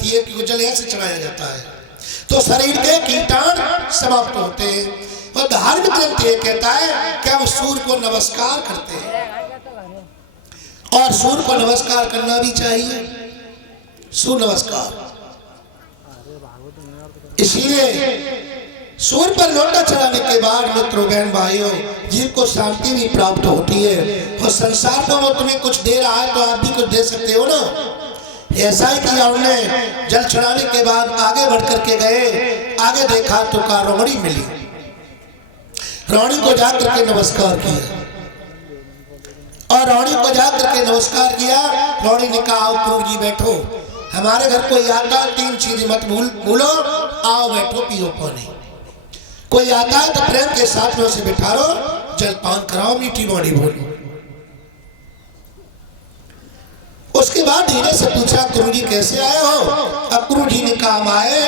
करती है कि जल ऐसे चढ़ाया जाता है तो शरीर के कीटाणु समाप्त होते हैं। और धार्मिक ग्रंथ ये कहता है कि हम सूर्य को नमस्कार करते हैं और सूर्य को नमस्कार करना भी चाहिए, सूर्य नमस्कार। इसीलिए सूर्य पर लोटा चढ़ाने के बाद मित्रों बहन भाइयों जीव को शांति भी प्राप्त होती है। और संसार को वो तुम्हें कुछ दे रहा है तो आप भी कुछ दे सकते हो ना। ऐसा ही किया उन्होंने, जल चढ़ाने के बाद आगे बढ़ करके गए, आगे देखा तो रोहिणी मिली, रोहिणी को जाकर के नमस्कार किया और रोहिणी को जाकर के नमस्कार किया। रोहिणी ने कहा आओ क्रूर जी बैठो, हमारे घर कोई आता 3 चीजें मत भूलो, आओ बैठो पियो पानी। कोई आता है तो प्रेम के साथ में उसे बिठा लो, जलपान कराओ, मीठी वाणी बोलो। उसके बाद धीरे से पूछा गुरु जी कैसे आए हो। अब गुरु जी ने कहा हम आए,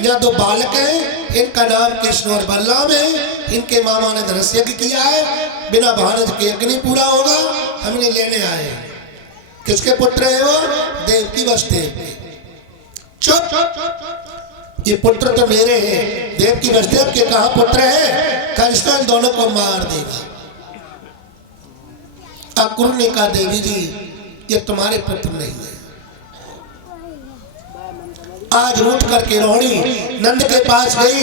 यहाँ 2 बालक हैं, इनका नाम कृष्ण और बलराम है, इनके मामा ने धनुष यज्ञ किया है, बिना भानज के यज्ञ नहीं पूरा होगा, हमने लेने आए। किसके पुत्र है वो? देव की वसुदेव। चुप, ये पुत्र तो मेरे हैं। देव की वसुदेव के कहा पुत्र है? कृष्ण इन दोनों को मार देगा। अब गुरु ने कहा देवी जी ये तुम्हारे पुत्र नहीं है। आज उठ करके रोहिणी नंद के पास गई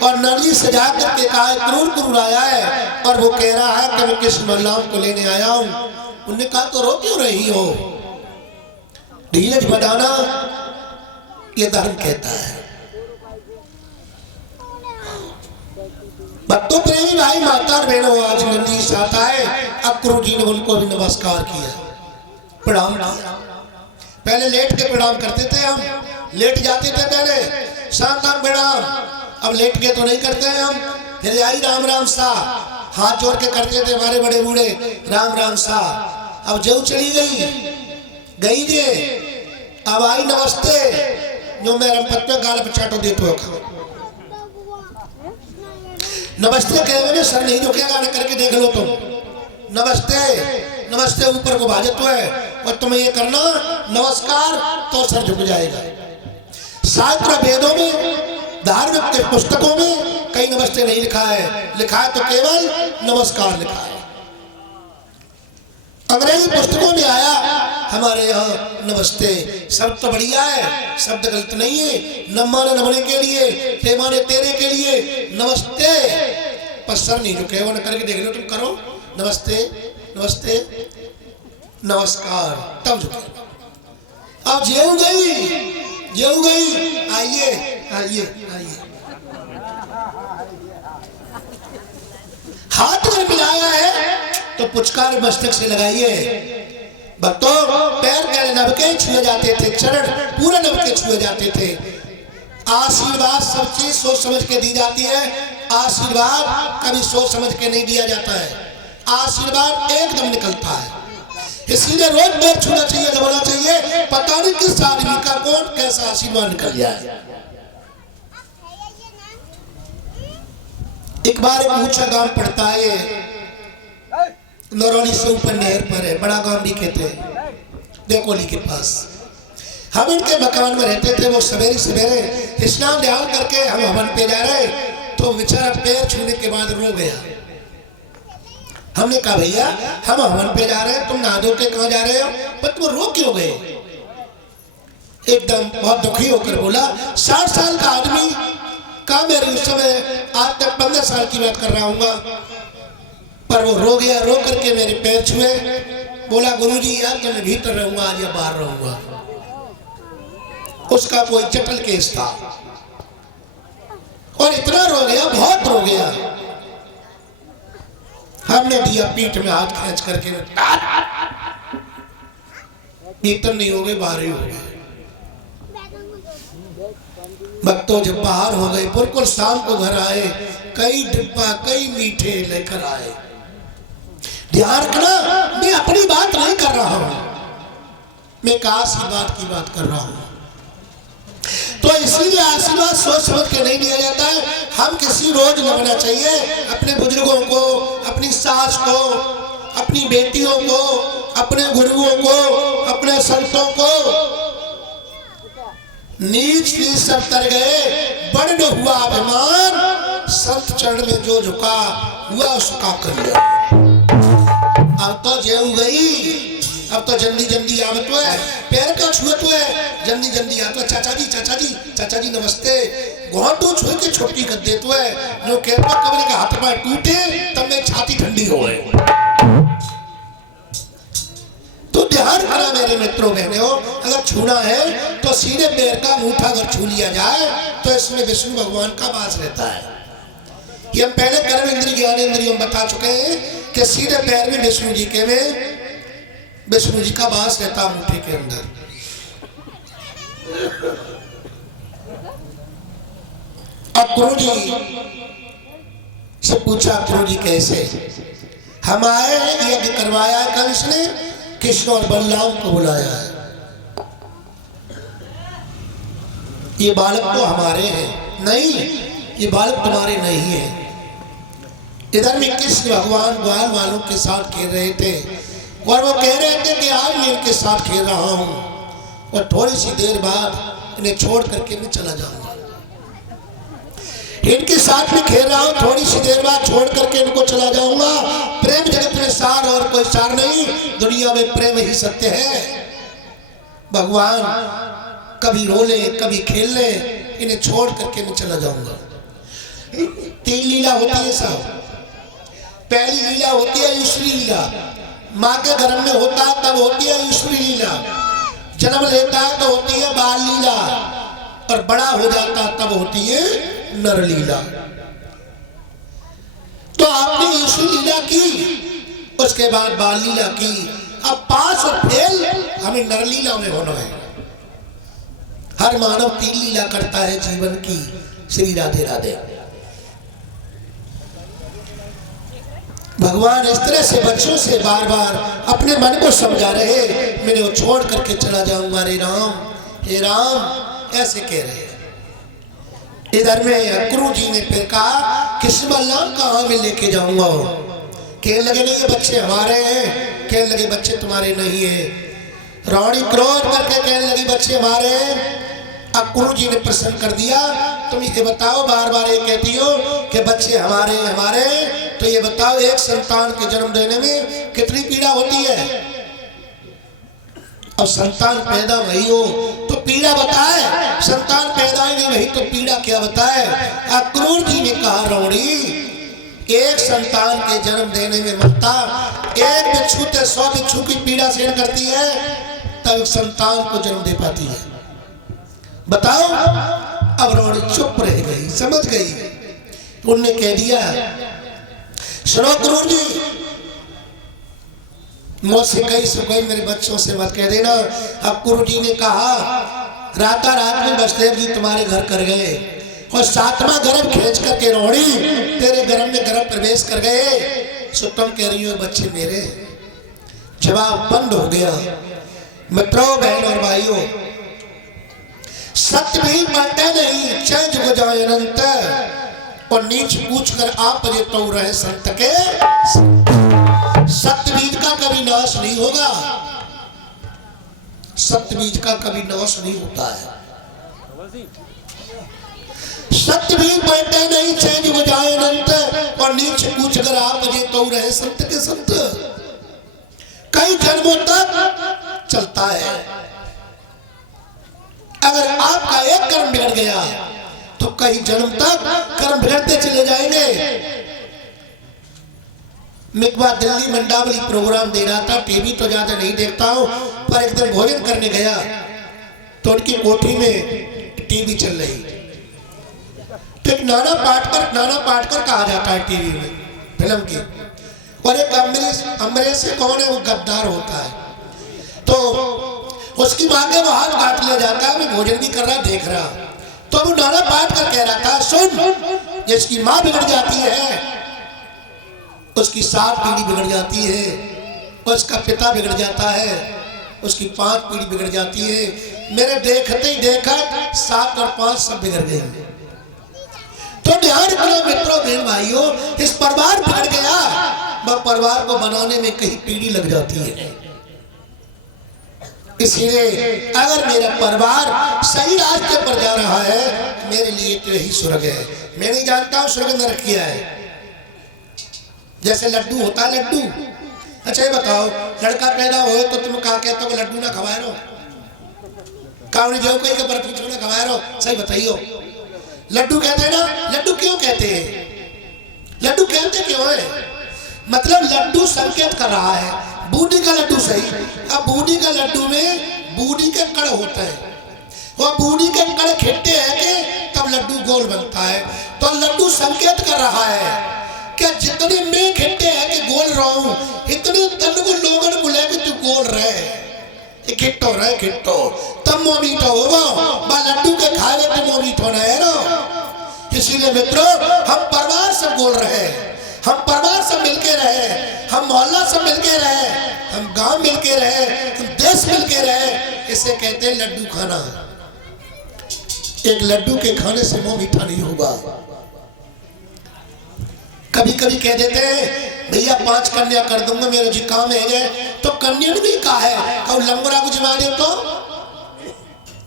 और नंद जी सजा करके कहा क्रूर क्रूर आया है और वो कह रहा है कि मैं कृष्ण बलराम को लेने आया हूं। उन्होंने कहा तो रो क्यों रही हो? धीरज बढ़ाना ये धर्म कहता है। भक्तों प्रेमी भाई माता और बहनों, आज नंदी साथ आए। अक्रूर जी ने उनको भी नमस्कार किया, प्रणाम किया। पहले लेट के प्रणाम करते थे, हम लेट जाते थे पहले, शाम प्रणाम। अब लेट के तो नहीं करते हैं हम। फिर आई राम राम सा, हाथ जोड़ के करते थे हमारे बड़े बूढ़े, राम राम सा। अब जो चली गई जे, अब आई नमस्ते, जो मैं रमपत में गाल पचाटो देते हो। नमस्ते कहे में सर नहीं झुकेगा, न करके देख लो तुम। नमस्ते नमस्ते ऊपर को भाजत्व है और तुम्हें ये करना नमस्कार तो सर झुक जाएगा। शास्त्र वेदों में, धार्मिक के पुस्तकों में कहीं नमस्ते नहीं लिखा है, लिखा है तो केवल नमस्कार लिखा है। अंग्रेजी पुस्तकों में आया, हमारे यहाँ नमस्ते शब्द तो बढ़िया है, शब्द गलत नहीं है। न माने नमने के लिए, ते माने तेरे के लिए नमस्ते, पर सर नहीं झुके वो, न करके देख लो तुम, करो नमस्ते नमस्ते नमस्कार, तब झुके। अब जेऊ गई, आइए आइए आइए, हाथ में मिलाया है तो पुचकार मस्तक से लगाइए। भक्तों पैर पहले नबके छुए जाते थे, चरण पूरे नबके छुए जाते थे। आशीर्वाद सब चीज सोच समझ के दी जाती है, आशीर्वाद कभी सोच समझ के नहीं दिया जाता है। आशीर्वाद एकदम निकलता है, इसलिए रोज पैर छूना चाहिए, दबाना चाहिए। पता नहीं किस आदमी का कौन कैसा आशीर्वाद निकल जाए। एक बार एक ऊंचा गांव पड़ता है, नरौली से ऊपर नहर पर है, बड़ा गांव भी कहते हैं, देकोली के पास। हम इनके मकान में रहते थे। वो सवेरे सवेरे स्नान ध्यान करके हम हवन पे जा रहे, तो बेचारा पैर छूने के बाद रो गया। हमने कहा भैया हम हवन पे जा रहे हैं, तुम नहा धो के कहाँ जा रहे हो, पर तुम रो क्यों गए? एकदम बहुत दुखी होकर बोला 60 साल का आदमी का मेरे उस समय, आज तक 15 साल की बात कर रहा हूँ, पर वो रो गया। रो करके मेरे पैर छुए, बोला गुरुजी यार कि मैं भीतर रहूंगा आज या बाहर रहूंगा। उसका कोई चटल केस था और इतना रो गया, बहुत रो गया। हमने दिया पीठ में हाथ खींच करके, भीतर नहीं हो गए बाहर ही हो गए। भक्तों जब बाहर हो गए, बिल्कुल शाम को घर आए, कई डिब्बा कई मीठे लेकर आए। ध्यान रखना, मैं अपनी बात नहीं कर रहा हूं, मैं एक आशीर्वाद की बात कर रहा हूं। तो इसलिए आशीर्वाद सोच समझ के नहीं दिया जाता है। हम किसी रोज लगना चाहिए अपने बुजुर्गों को, अपनी सास को, अपनी बेटियों को, अपने गुरुओं को, अपने संतों को नीच नीच सब तर गए, बड़ न हुआ अभिमान, संत चरण में जो झुका हुआ उसका कल्याण। अब तो जेऊ गई, अब तो जल्दी जल्दी आवत है, पैर का छुअत है, जल्दी जल्दी आता, चाचा जी चाचा जी चाचा जी नमस्ते, घोंटू छुए के छोटी कर देते है, जो कहता कमरे का हाथ पैर टूटे तब में छाती ठंडी हो गई। तो ध्यान करा मेरे मित्रों बहनों, अगर छूना है तो सीधे पैर का अंगूठा अगर छू लिया जाए तो इसमें विष्णु भगवान का वास रहता है। ये हम पहले कर्म इंद्रिय ज्ञानेंद्रियों में बता चुके हैं कि सीधे पैर में विष्णु जी के में विष्णु जी का वास रहता अंगूठे के अंदर। अब गुरु जी से पूछा, गुरु जी कैसे? हम आए हैं, यज्ञ करवाया है कल इसने, कृष्ण और बलराम को बुलाया है, ये बालक तो हमारे हैं। नहीं, ये बालक तुम्हारे नहीं है। इधर में कृष्ण भगवान ग्वाल वालों के साथ खेल रहे थे और वो कह रहे थे कि आज मैं इनके साथ खेल रहा हूं और थोड़ी सी देर बाद इन्हें छोड़ करके मैं चला जाऊंगा। इनके साथ में खेल रहा हूं, थोड़ी सी देर बाद छोड़ करके इनको चला जाऊंगा। प्रेम जगत में सार और कोई सार नहीं, दुनिया में प्रेम ही सत्य है। भगवान कभी रो ले कभी खेल ले, इन्हें छोड़ करके मैं चला जाऊंगा। तीन लीला होती है साहब। पहली लीला होती है ईश्वरी लीला, माँ के गर्भ में होता है तब होती है ईश्वरी लीला, जन्म लेता है तो होती है बाल लीला, और बड़ा हो जाता तब होती है नर लीला। तो आपने ईश्वरी लीला की, उसके बाद बाल लीला की, अब पास और फेल हमें नर लीला में होना है। हर मानव तीन लीला करता है जीवन की। श्री राधे राधे। भगवान इस तरह से बच्चों से बार बार अपने मन को समझा रहे, मैंने वो छोड़ करके चला जाऊंगा रे राम, हे राम, ऐसे कह रहे हैं। इधर में गुरु जी ने फिर कहा कृष्ण बलराम कहाँ में लेके जाऊंगा? कहने लगे नहीं, ये बच्चे हमारे हैं। कहने लगे बच्चे तुम्हारे नहीं है। रानी क्रोध करके कहने लगी बच्चे हमारे हैं। अब गुरु जी ने प्रसन्न कर दिया, तुम ये बताओ, बार बार ये कहती हो कि बच्चे हमारे हमारे, तो ये बताओ एक संतान के जन्म देने में कितनी पीड़ा होती है? अब संतान पैदा वही हो तो पीड़ा बताए, संतान पैदा ही नहीं वही तो पीड़ा क्या बताए? अब गुरु जी ने कहा रानी, एक संतान के जन्म देने में ममता एक बिच्छू से 100 बिच्छू की पीड़ा सहन करती है, तब संतान को जन्म दे पाती है। बताओ। अब रानी चुप रह गई, समझ गई। उनने कह दिया, सुनो गुरु जी, मुझसे कई सुकई मेरे बच्चों से मत कह देना। अब गुरु जी ने कहा राता रात में वसुदेव जी तुम्हारे घर कर गए और 7वां गर्भ खींच करके रोड़ी तेरे गर्भ में गर्भ प्रवेश कर गए, सो तुम कह रही हो बच्चे मेरे? जवाब बंद हो गया। मित्रों, बहन और भाइयों, सत्य भी बनते नहीं, चेंज हो जाए अनंत, और नीच पूछ कर आप ये तो रहे संत के। सत्य बीज का कभी नाश नहीं होगा, सत्य बीज का कभी नाश नहीं होता है। सत्य बीज बनते नहीं, चेंज हो जाए अनंत, और नीच पूछ कर आप ये तो रहे संत के संत। कई जन्मों तक चलता है। अगर आपका एक कर्म बिगड़ गया तो कई जन्म तक कर्म बिगड़ते चले जाएंगे। मैं एक बार दिल्ली मंडावली प्रोग्राम दे रहा था, टीवी तो ज्यादा नहीं देखता हूं, पर एक दिन भोजन करने गया तो उनकी कोठी में टीवी चल रही। तो एक नाना पाटकर कहा जाता है टीवी में फिल्म की, और एक अमरीश से कौन है, वो गद्दार होता है। तो उसकी माँ के वो हाथ काट लिया जाता है, मैं भोजन भी कर रहा देख रहा, तो वो नाना पाटकर कह रहा था, सुन, जिसकी माँ बिगड़ जाती है उसकी 7 पीढ़ी बिगड़ जाती है, उसका पिता बिगड़ जाता है, उसकी 5 पीढ़ी बिगड़ जाती है। मेरे देखते ही देखा 7 और 5 सब बिगड़ गए। तो ध्यान रखना मित्रों बहन भाइयों, इस परिवार बिगड़ गया, वह परिवार को बनाने में कहीं पीढ़ी लग जाती है। इसीलिए अगर मेरा परिवार सही रास्ते पर जा रहा है, मेरे लिए तो यही स्वर्ग है। मैं नहीं जानता हूँ स्वर्ग नरक क्या है। जैसे लड्डू होता है, लड्डू। अच्छा ये बताओ, लड़का पैदा हो तो तुम कहा कहते हो लड्डू ना खवाए रहो, कावड़ी जो कोई का बर्फी छोड़ा खवाए रहो, सही बताइयो। लड्डू कहते हैं ना, लड्डू क्यों कहते हैं? लड्डू कहते क्यों है? मतलब लड्डू संकेत कर रहा है, बूढ़ी का लड्डू सही। अब बूढ़ी का लड्डू में बूढ़ी के कण होते हैं, वो बूढ़ी के कण खिट्टे हैं कि तब लड्डू गोल बनता है। तो लड्डू संकेत कर रहा है कि जितने मैं खिट्टे हैं कि गोल रहा हूं, इतने तन को लोगन बोले कि तू गोल रहे, खिट्टो रहे खिट्टो, तब मुंह मीठा होगा। बा लड्डू के खाए तो मुंह मीठो ना है ना। इसीलिए मित्रों, हम परिवार सब बोल रहे हैं, हम परिवार सब मिलके रहे, हम मोहल्ला सब मिलके रहे, हम गांव मिलके रहे, हम देश मिलके रहे, इसे कहते हैं लड्डू खाना। एक लड्डू के खाने से मुंह मीठा नहीं होगा। कभी कभी कह देते हैं भैया 5 कन्या कर दूंगा, मेरा जी काम है, तो कन्या ने भी कहा है कहो लंगड़ा को जमा दे तो।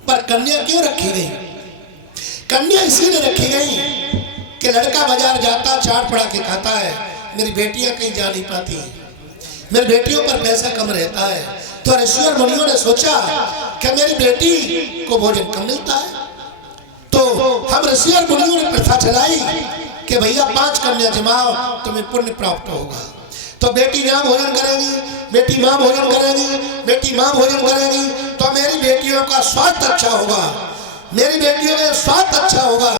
पर कन्या क्यों रखी गई? कन्या इसीलिए रखी गई कि लड़का बाजार जाता चाट पड़ा के खाता है, मेरी बेटियां कहीं जा नहीं पाती, मेरी बेटियों पर पैसा कम रहता है। तो ऋषि और मुनियों ने सोचा कि मेरी बेटी को भोजन कम मिलता है, तो हम ऋषि और मुनियों ने प्रथा चलाई कि भैया 5 कन्या जमाओ, तुम्हें पुण्य प्राप्त होगा। तो बेटी माँ भोजन करेगी, बेटी माँ भोजन करेगी, बेटी माँ भोजन करेगी, तो मेरी बेटियों का स्वास्थ्य अच्छा होगा, मेरी बेटियों का स्वास्थ्य अच्छा होगा।